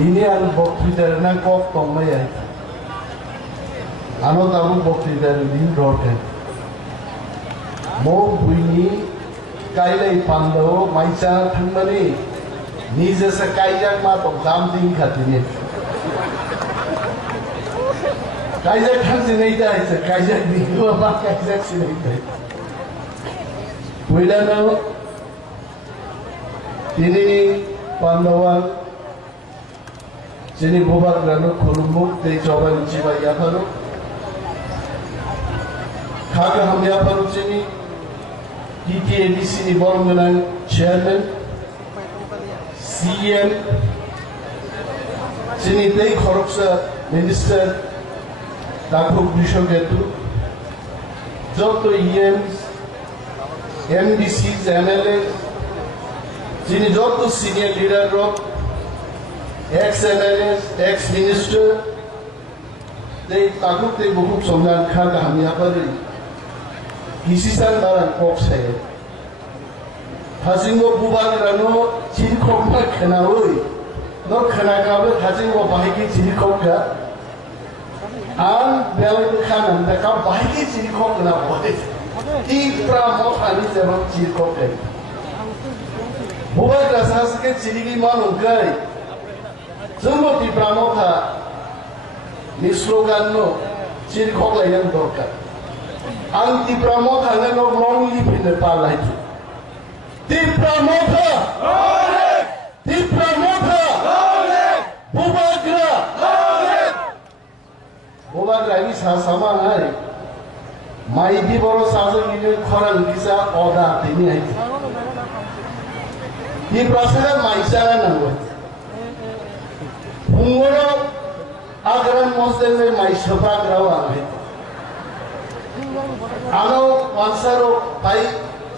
ini anu boktider na kok tomai ai anu tamu boktider din rote mo buini kailai pando maisa thangmani nije se kaijak ma to jam din khatini kaijak thangsi nei dai se kaijak din ko ma kaijak si nei dai builano ini Pandawan sini bubar ranu khulumuk de joban jiba ya faru khaga ham ya faru sini DTABC ni bormenang chairman CM sini dei khoroksa minister Dr. Bishop Getu Dr. EMs MDCs MLAs যিনি যত senior leader x MLS x minister এই তাকুতে বহু সংজ্ঞান খাগা হামিয়া পারি কিসিসান দারান কক্সায় হাজিঙ্গ বুবান রানো চিরখমা খেনা ওই নর খেনা গাবে হাজিঙ্গ বাহিকি চিরখমা আন বেলে খানান দেখা বাহিকি চিরখমা না বলে তীব্রা মহানি যেমন চিরখমা Bubar rasas ke ciligi manu gai, semua di pramotha, ni slogan no, ciri kok layan dorka. Anti pramotha ne no long live in the palai. Di pramotha, di pramotha, bubar lagi sama hai. Mai di boro sahaja ini koran bisa oda ini hai. Di prasada maisara nangwa. Pungoro agaran mosden me maisapa grawa hai. Ano wansaro pai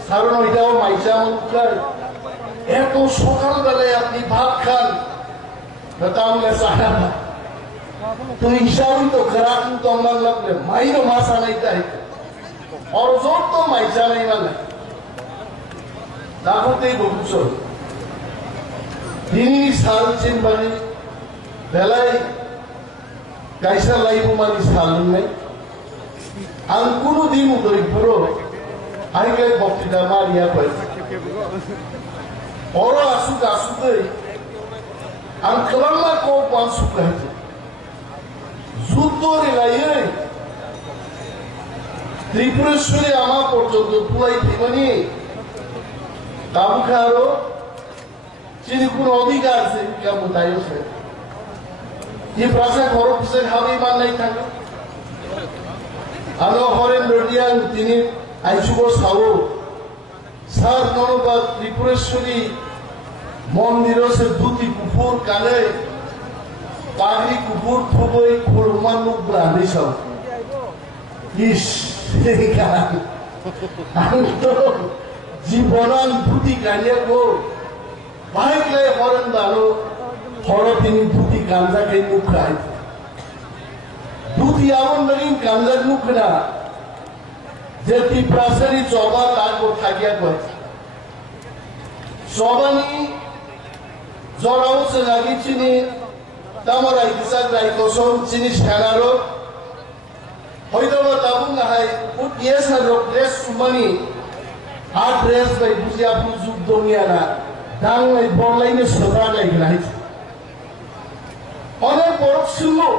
sarono idao maisa mukar. Eto sokal bale apni bhat khan. Bataun le sahaba. Tu ishawi to kharak to amman lagne maino masa nahi tai. Aur zor to maisa nahi mane. Dakote bokuso. Ini salcin bani belai kaisa laibu mani salun mai angkunu dimu dari puro aikai bokti damar ya pai oro asu dei angkalama ko pan suka zutori laye Tripureshwari ama porjonto pulai dimani kamu kharo Jadi pun अधिकार से क्या बताइए उसे ये प्रासा घरों से हावी मान नहीं था आलो हरें लड़ियां तिनी आइचुको सावो सार नौनो का त्रिपुरेश्वरी मंदिरों से दूती कुफूर काले पागरी कुफूर थोबोई खुरमान लोग ब्रांडी सब इस क्या हम तो जीवनान दूती कालिया को Baik le orang baru orang ini duti ganja ke mukrai, duti awam lagi ganja mukra, jadi prasari coba tahu thagia kau, coba ni jorau selagi cini, tamarai kisah rai kosong cini sekarang, hoidola tabung ahai, put yes harok dress sumani, hard dress by busia buzuk dunia na. Dang lai bol lai ne sodra lai gilai. Oner porok sumo.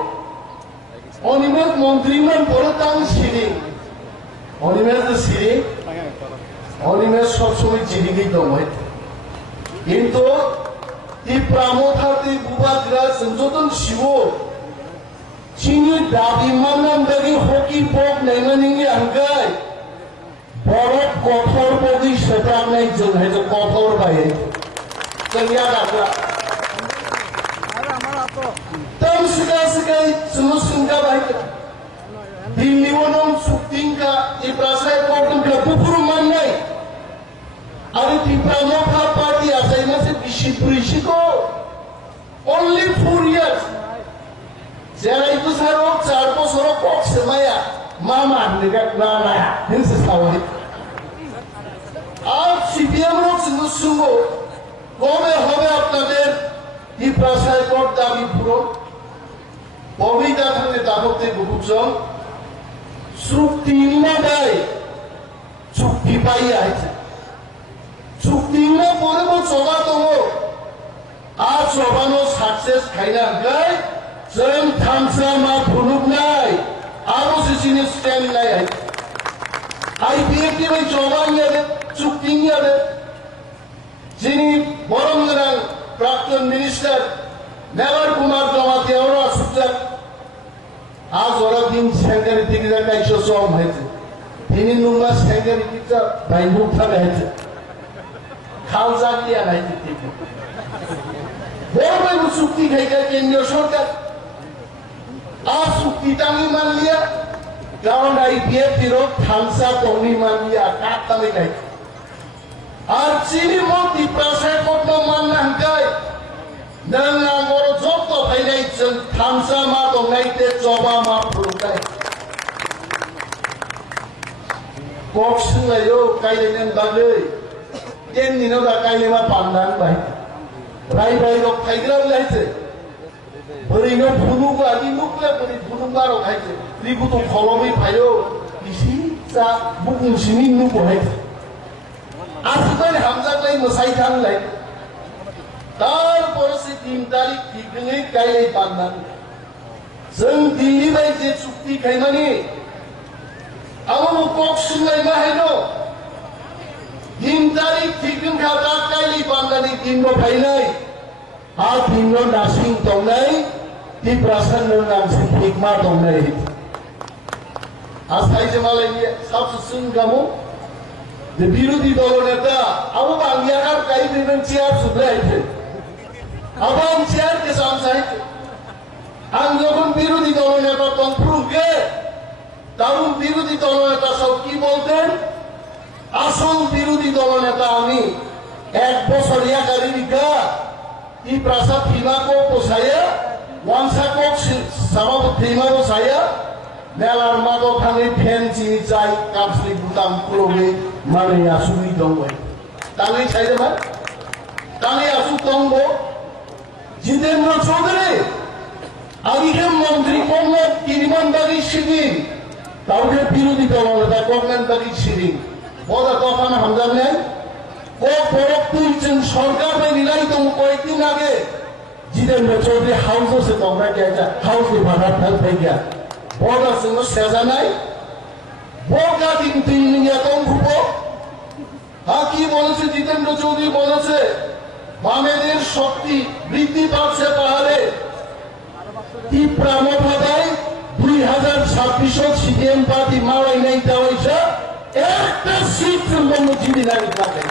Onimer montriman porotang siri. Onimer the siri. Onimer sob somi jini gi domai. Into di pramotha di bubagra sanjodon shivo. Chini dadi manam dari hoki pok naimaningi angkai. Porok kotor bodi setrang nai jeng hai jo kotor bai. Kerja apa? Tam sekai semua sungka baik. Dini wanam suktingka di prasai kortum ke pupur manai. Ada di pramotha party asai masih bisi ko. Only 4 years. Jara itu sarok 4 bosor kok semaya. Mama negak nana. Ini sesawat. Aap CPM ro sungguh. কবে হবে আপনাদের ni dapat bukujong sukti madai sukti paya itu sukti ma boleh mau coba tunggu coba no sukses kaya gay jangan thamsa ma punuk nai sini stand nai IPF ni mai coba ni ada sukti ni ada sini borong dengan Prakton Minister Never Kumar Jamaati orang sukses आज orang दिन सेंगर दिग्गज का issue सॉम है ini nunggu senger kita bayi bukan aja khalsa kia naik itu boleh sukti kaya kenyal sorkat sukti tangi malia kalau dari dia tirok khalsa tangi malia kata mereka sini mau di prasai kota mana kai dan ngoro job to kaya itu khalsa mah tangi itu coba mah perukai kok sengayo kaya yang bagai, jen nino dah kaya mah pandang baik, rai rok kaya lagi tu, beri no bulu lagi nukle beri bulu baru kaya tu, ribu tu kolomnya payo, isi sa bukan sini nuku kaya, asal hamzah lagi masai kan lagi, tar porsi tim tarik tiga kaya pandang, sendiri baik je cukti kaya mana. Aku kok sungai maheno, hindari tikin kata kali bandari timno kailai, timno nasing tongai, di perasan nasing hikmah tongai. Asai semalai ni subsung kamu, the biru di dolo neta, aku bangyakar kai dengan ciar sudah itu, abang ciar kesan saya, anggapan biru di dolo neta tongpruk ke. দারুণ বিরোধী দলনেতা সব কি বলতেন আসল বিরোধী দলনেতা আমি এক বছর ইয়াকারি রিকা ই প্রাসাদ ফিমাকো পোসায়া ওয়ানসাকো সামাবো ফিমাকো সায়া মেলার মাদো খানে ফেন চিনি চাই কাপসি বুতাম কুলবে মানে আসুনি দঙ্গই তালে চাইরে মা তালে আসু দঙ্গ জিতেন্দ্র চৌধুরী আগে মন্ত্রী কমল কিরিমানবাড়ি শিবির তাহলে বিরোধী দলনেতা কংগ্রেস বাড়ি ছিলেন বড় কথা না হামদার নেই ও পরক তুলছেন সরকার নিলাই তো কয়েকদিন আগে জিতেন্দ্র চৌধুরী হাউসে তোমরা গেছে হাউসে ভাড়া ফেল হয়ে গিয়া বড় সঙ্গে সেজা নাই বড়া দিন তিন নিয়ে কম খুব কি বলেছে জিতেন্দ্র চৌধুরী বলেছে বামেদের শক্তি বৃদ্ধি পাচ্ছে পাহাড়ে কি প্রাণভাবায় 2026 সিপিএম পার্টি মারাই নাই দেওয়াইছে একটা সিট সম্বন্ধ জিবি নাই থাকে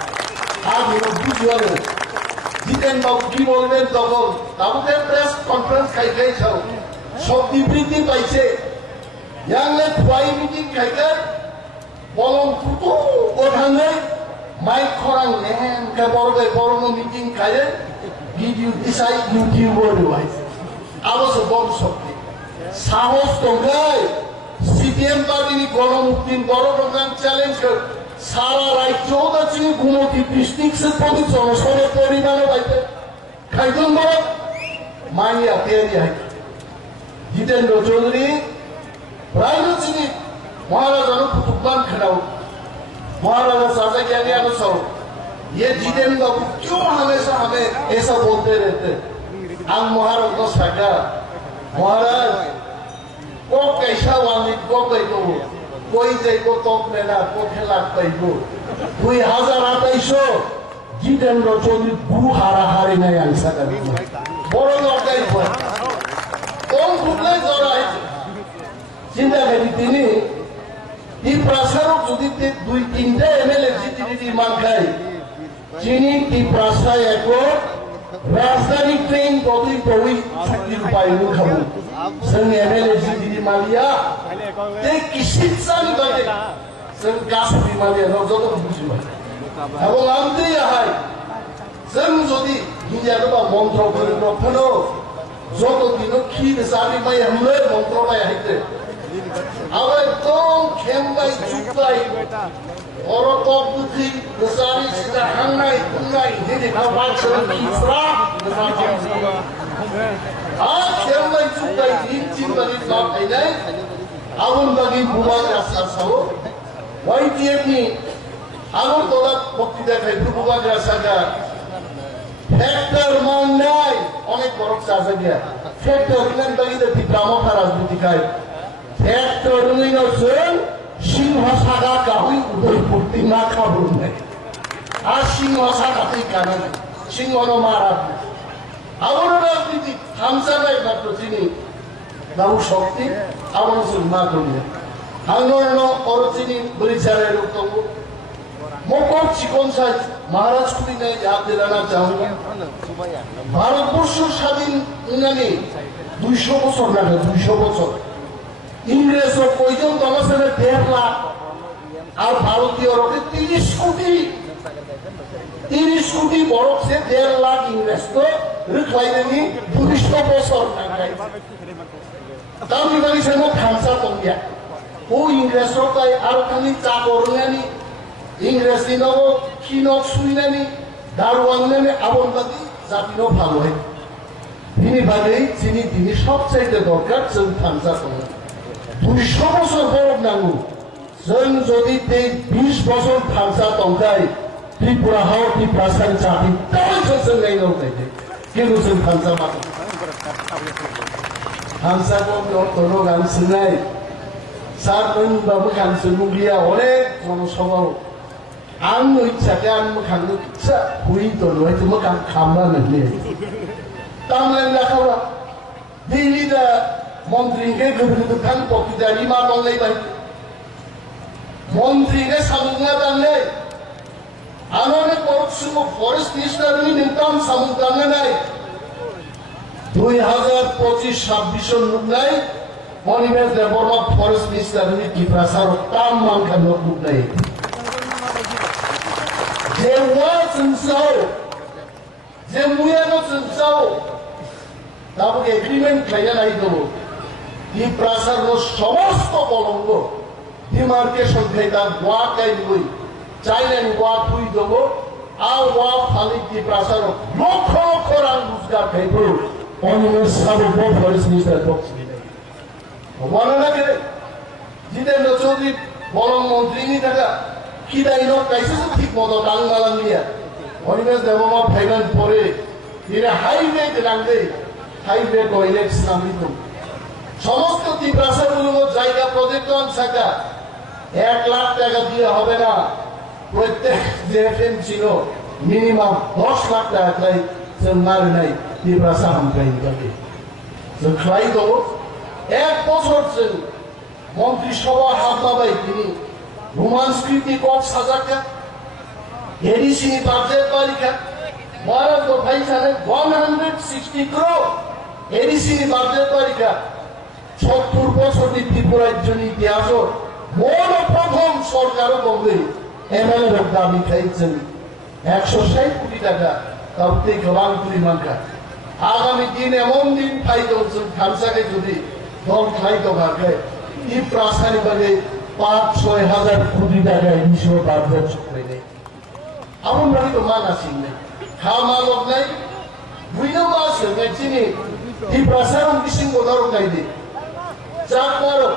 আজ বুঝতে হবে জিতেন বাবু কি বলবেন তখন তাদের প্রেস কনফারেন্স খাইখাইছাও শক্তি বৃদ্ধি পাইছে ইয়াংলে খোয়াই মিটিং খাইকে বলম ফুটো ওঠানে মাইক খরাং নেহেন কে বড়বে বড় মিটিং খাইয়ে ভিডিও দিছাই ইউটিউবার দেওয়াইছে আবশ্য বড় শক্তি সাহস দঙ্গাই সিপিএম পার্টি গণমুক্তির বড় প্রোগ্রাম চ্যালেঞ্জ কর সারা রাজ্য আছে গুমতি ডিস্ট্রিক্টের প্রতি জনসনের পরিমাণও পাইতে খাইজন বড় মাইয়া পেয়ারি হাই জিতেন্দ্র চৌধুরী রাজনীতি মহারাজানো কুতুবমান খেলাও महाराजा साजा ज्ञानी अनुसार ये जितेंद्र बाबू क्यों हमेशा हमें ऐसा बोलते रहते हम महाराज को सका महाराज को कैसा वांगित को कैको कोई जैको तोप लेना को खेला कैको 2028 जितेंद्र चौधरी बू हारा हारी नहीं आंसा कर बड़ो लोग गए हुए कौन खुदले जोड़ा है चिंता करी तीनी ই প্রাসারক যদি 2-3টা এমএলএ জিতিদি মান খায় চিনি ই প্রাসা এক রাজধানী ট্রেন গতি কই ছুটি পাইলু খাবো जों एमएलए জিতিদি মালিয়া তে কিসিতসানি বাদে जों গাছবি মালিয়া যত বুঝিবা এবং আমতে হাই जों যদি হিজাবা মন্ত্র পরিবর্তন যত দিন কি জানি মাই हमले মন্ত্র নাই হাইতে আবার একদম খেমবাই চুপবাই অরকব দুটি গোসারি সেটা হাঙ্গাই কুঙ্গাই হেডে খাওয়া ছিল কিসরা খেমবাই सुकाय दिन बागी फ्लॉप थाइनाय आगन बागी बुमा रास्ता सावो YTF नि আগরতলা বক্তৃতা খাইপুর বুবা রাস্তাটা ফ্যাক্টর মাননাই অনেক বড় চাষা গিয়া ফ্যাক্টর ইনান বাগিতে পিতামহ রাজনীতি খায় ফ্যাক্টর নইনছেন সিংহ সাগা কাহুই উদয় পূর্তি না খাবুন নাই আর সিংহ সাগাতেই কানা নাই সিংহ মারা আমার রাজনীতি হামসাগাই মাত্র চিনি বাবু শক্তি আমার মা করিয়া আন্দোলন অরচিনি বরিশালের উত্তম মকর চিকন সাইজ মহারাজ খুলি নেই যা দিলানা চাহুন ভারতবর্ষ স্বাধীন উনানি 200 বছর লাগে 200 বছর ইংরেজ কয়জন দল আছে 1.5 লাখ আর ভারতীয় রকে 30 কোটি বড় সে 1.5 লাখ ইংরেজ তো রিক্লাইনি 200 বছর লাগাই তামি বাড়ি সে মো খামসা তঙ্গিয়া ও ইংরেজ রকাই আর খানি চা করুনানি ইংরেজ দিনও খিনক সুইনানি দারওয়াংনানি আবনবাদী জাতিও ভালো হয় তিনি ভাবেই চিনি তিনি সবচাইতে দরকার जों খামসা তঙ্গা 200 বছর বড় নাঙ্গু जों যদি 20 বছর খামসা তঙ্গাই ত্রিপুরা হাও ত্রিপুরাসার জাতি তাই जों নাইনো তাইতে কিন্তু जों খামসা মাতো খামসা কো তনো গান শুনাই সার বাবু গান শুনুগিয়া অনেক জনসভাও आं इच्छाके आं मोखांनो फिसा हुई दं हयतो मोखां खामनानै तामलाय लाखावा दिल्ली दा मन्त्रीके गोदो थां पकिदारि मा दंलायबाय मन्त्रीके सामुंगा दानले आंने परसुमो फरेस्ट मिनिस्टारनि नोंथां सामुं दाननाय 2025-26 नुनाय मनिमेश देबरमा फरेस्ट मिनिस्टारनि टिप्रासार ताम मानखानो नुनाय যে ওয়াজনসাও যে মুয়ানো জনসাও তারপর এগ্রিমেন্ট খাইয়া নাই দেবো এই প্রাসাদ সমস্ত কলঙ্ক ডিমার্কেশন খাইতা ওয়া কাইবই চাইলেন ওয়া তুই দেবো আর ওয়া ফালি কি প্রাসাদ লক্ষ লক্ষ রান রোজগার খাইব অনিমের সাবু ফরেস্ট মিনিস্টার বক্সি মনে লাগে জিতেন্দ্র চৌধুরী বলং মন্ত্রী নি থাকা কিদাইনো কাইছে ঠিক মতো টাংমালাং দিয়া অনিমেশ দেবমা ফাইনাল পরে এরা হাইওয়ে দিলাঙ্গে হাইওয়ে টয়লেটস নামিত সমস্ত ত্রিপ্রাসাদগুলো জায়গা প্রজেক্ট থাকা 1 লাখ টাকা দিয়ে হবে না প্রত্যেক জেএফএম ছিল মিনিমাম 10 লাখ টাকা তাই জন্মার নাই ত্রিপ্রাসাদ হামকাই যাবে তো খাই তো 1 বছর মন্ত্রিসভা হাত পাবাই তিনি रोमांस्कृति कॉक्स हजार का एडीसी बजट बालिका भारत को भाई साले 160 करोड़ एडीसी बजट बालिका 70 বছর ত্রিপুরার জন্য ইতিহাস মূল প্রথম সরকার বলবে এমএলএ এর দাবি খাইছেন 160 কোটি টাকা তাতে গোবাং পরিমাণকা আগামী দিন এমন দিন ফাইতো খামসাকে যদি দল খাইতো ভাগে এই প্রাসারি বাগে 5-6 হাজার কোটি টাকা ইনিশিও বাজেট করে আমন বাড়ি তো মান আছে না খামা লোক নাই বুইনো আছে মেচিনি এই প্রাসারম বিশিং গোদারো কাইদে চাকমারো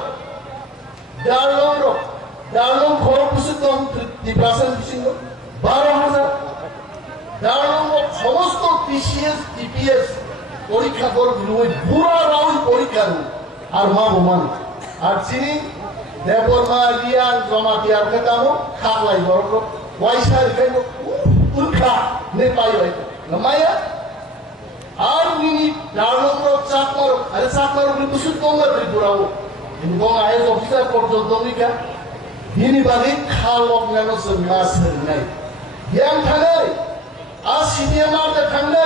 দারলং খরপুসু কম এই প্রাসার বিশিং 12000 দারলং সমস্ত পিসিএস টিপিএস পরীক্ষা করব পুরো রাউন্ড পরীক্ষা আর মা বোমান আর চিনি দেবরমা রিয়াং জমা দিয়ার কামো খালাই বড় ওয়াইসার খাইব উলখা নে পাই হয় নমায়া আর নিনি দারলং চাকমার আরে চাকমার কিছু কমবার পুরাও কিন্তু আইএস অফিসার পর্যন্ত নিকা দিনি বাদে খালক নানো সন্ন্যাস নাই জ্ঞান থানে আর সিডিএম আর থাকলে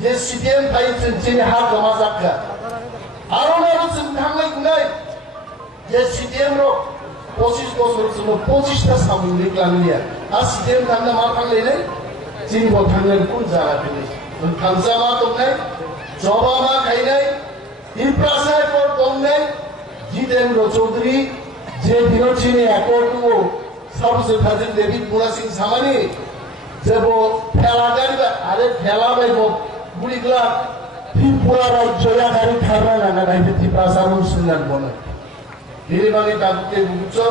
যে সিডিএম ফাইছেন চিনি হাত জমা যাকা আরো নানো থাকলে নাই যে সিডিএম র 25 বছর ছিল 25টা সামগ্রিক লামিয়া আর সিডিএম থাকলে মা থাকলে নাই চিনি বল থাকলে কোন জায়গা নেই খামসা মা তো নাই জবা মা খাই নাই ইপ্রাসায় পর কম নাই জিতেন্দ্র চৌধুরী যে দিন চিনি একটু सबसे फाजिल देवी पूरा सिंह सामानी जब वो फैला कर अरे फैला भाई वो बुरी गला फिर ত্রিপুরা রাজ্যয়া গাড়ি খারনা নানা গাইতে ত্রিপুরা সামন সুনান বনা হিরিবানি তাবুকে বুচো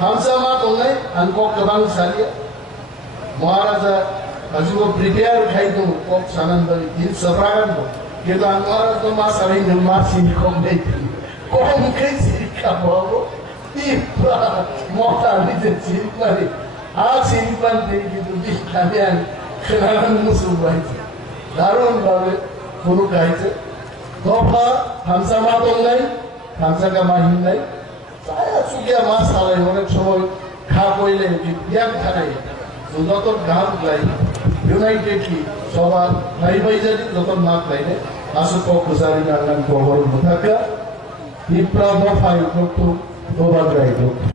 হামসা মা তোলাই আনকো কবাং সালিয়া মহারাজা আজুও প্রিপেয়ার খাইতো কক সানান বাড়ি দিন সফরাগান বো কিন্তু মহারাজ তো মা সারাই ন মা সিনি কম নেই কম খাই সিনি খাবো ত্রিপুরা মতা নিজে সিনি পারি আর সিনি পান নেই কিন্তু বিখানিয়ান খেলান মুসুল বাইছে দারুণ ভাবে কোনো গাইছে দফা হামসা মা তোলাই হামসা কা মাহিন নাই ছায়া চুকিয়া মাছ চালাই অনেক সময় খা কইলে বিয়ান খানাই যত গান গাই ইউনাইটেড কি সবার ভাই ভাই যদি যত নাক লাইনে আসো কক গুজারি নাগান কবর মুথাকা বিপ্লব ফাই করতো দোবার গাইতো